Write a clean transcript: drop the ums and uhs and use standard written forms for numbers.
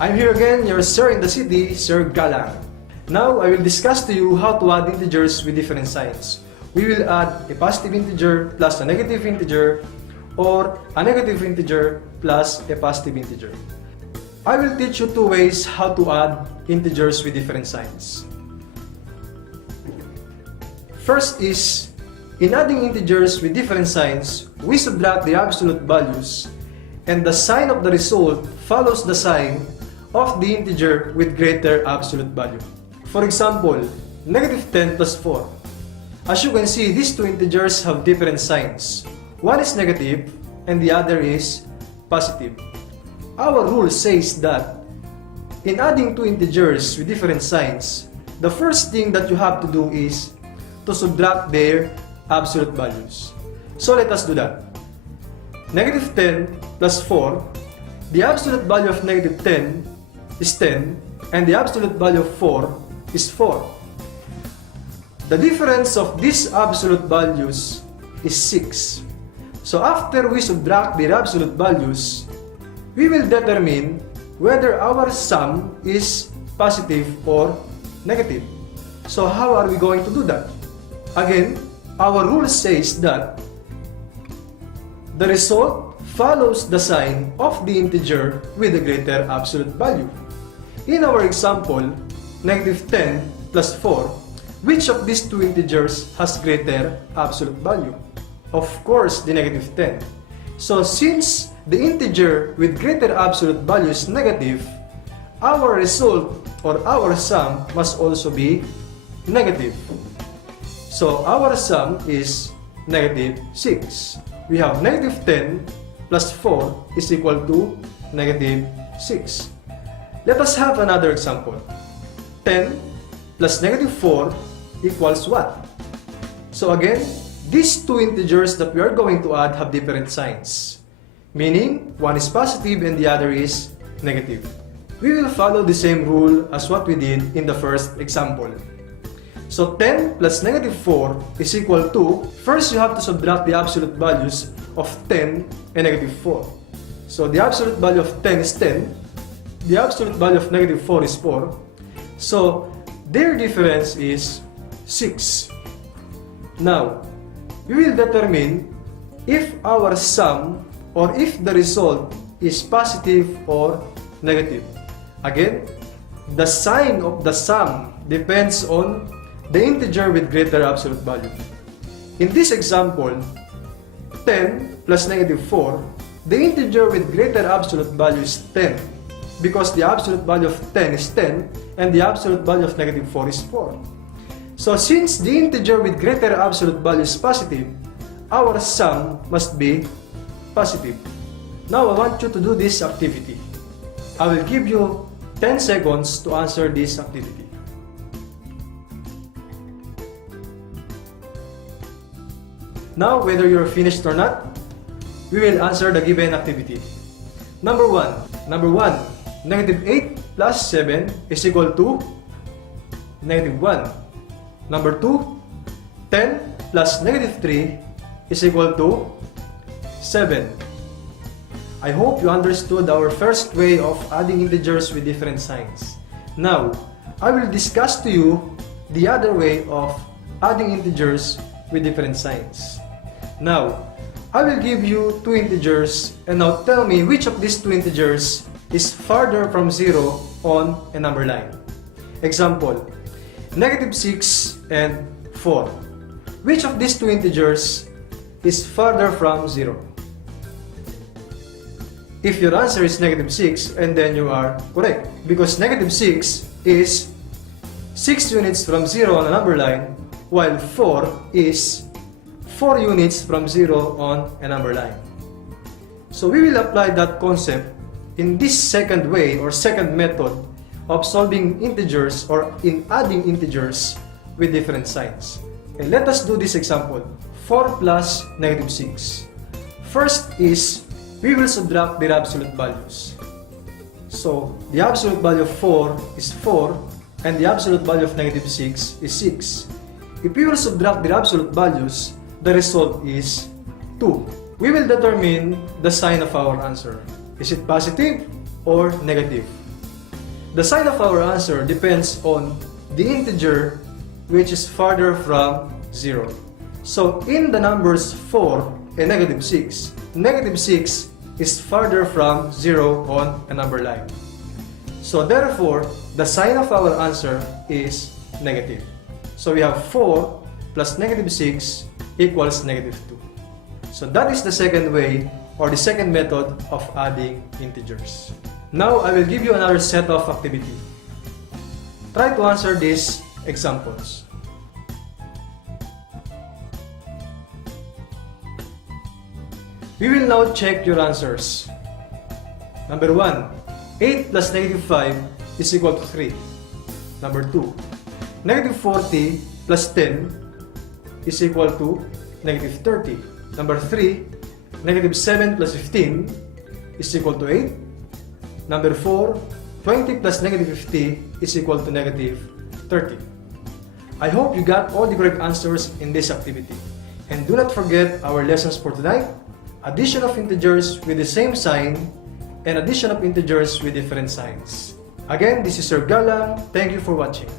I'm here again, your Sir in the City, Sir Galang. Now, I will discuss to you how to add integers with different signs. We will add a positive integer plus a negative integer, or a negative integer plus a positive integer. I will teach you two ways how to add integers with different signs. First is, in adding integers with different signs, we subtract the absolute values, and the sign of the result follows the sign of the integer with greater absolute value. For example, negative 10 plus 4. As you can see, these two integers have different signs. One is negative and the other is positive. Our rule says that in adding two integers with different signs, the first thing that you have to do is to subtract their absolute values. So let us do that. Negative 10 plus 4, the absolute value of negative 10 is 10, and the absolute value of 4 is 4. The difference of these absolute values is 6. So after we subtract their absolute values, we will determine whether our sum is positive or negative. So how are we going to do that? Again, our rule says that the result follows the sign of the integer with a greater absolute value. In our example, negative 10 plus 4, which of these two integers has greater absolute value? Of course, the negative 10. So since the integer with greater absolute value is negative, our result or our sum must also be negative. So our sum is negative 6. We have negative 10 plus 4 is equal to negative 6. Let us have another example. 10 plus negative 4 equals what? So again, these two integers that we are going to add have different signs, meaning one is positive and the other is negative. We will follow the same rule as what we did in the first example. So 10 plus negative 4 is equal to, first you have to subtract the absolute values of 10 and negative 4. So the absolute value of 10 is 10, the absolute value of negative 4 is 4. So their difference is 6. Now, we will determine if our sum or if the result is positive or negative. Again, the sign of the sum depends on the integer with greater absolute value. In this example, 10 plus negative 4, the integer with greater absolute value is 10, because the absolute value of 10 is 10 and the absolute value of negative 4 is 4. So since the integer with greater absolute value is positive, our sum must be positive. Now I want you to do this activity. I will give you 10 seconds to answer this activity. Now, whether you're finished or not, we will answer the given activity. Number 1, negative 8 plus 7 is equal to negative 1. Number 2, 10 plus negative 3 is equal to 7. I hope you understood our first way of adding integers with different signs. Now, I will discuss to you the other way of adding integers with different signs. Now, I will give you two integers, and now tell me which of these two integers is farther from 0 on a number line. Example, negative 6 and 4. Which of these two integers is farther from 0? If your answer is negative 6, and then you are correct, because negative 6 is 6 units from 0 on a number line, while 4 is 4 units from 0 on a number line. So we will apply that concept in this second way or second method of solving integers or in adding integers with different signs. And let us do this example, 4 plus negative 6. First is, we will subtract their absolute values. So the absolute value of 4 is 4 and the absolute value of negative 6 is 6. If we will subtract their absolute values, the result is 2. We will determine the sign of our answer. Is it positive or negative? The sign of our answer depends on the integer which is farther from 0. So in the numbers 4 and negative 6 is farther from 0 on a number line. So therefore, the sign of our answer is negative. So we have 4 plus negative 6 equals negative 2. So that is the second way or the second method of adding integers. Now I will give you another set of activity. Try to answer these examples. We will now check your answers. Number 1, 8 plus negative 5 is equal to 3. Number 2, negative 40 plus 10 is equal to negative 30. Number 3, negative 7 plus 15 is equal to 8. Number 4, 20 plus negative 50 is equal to negative 30. I hope you got all the correct answers in this activity. And do not forget our lessons for tonight: addition of integers with the same sign and addition of integers with different signs. Again, this is Sir Galang. Thank you for watching.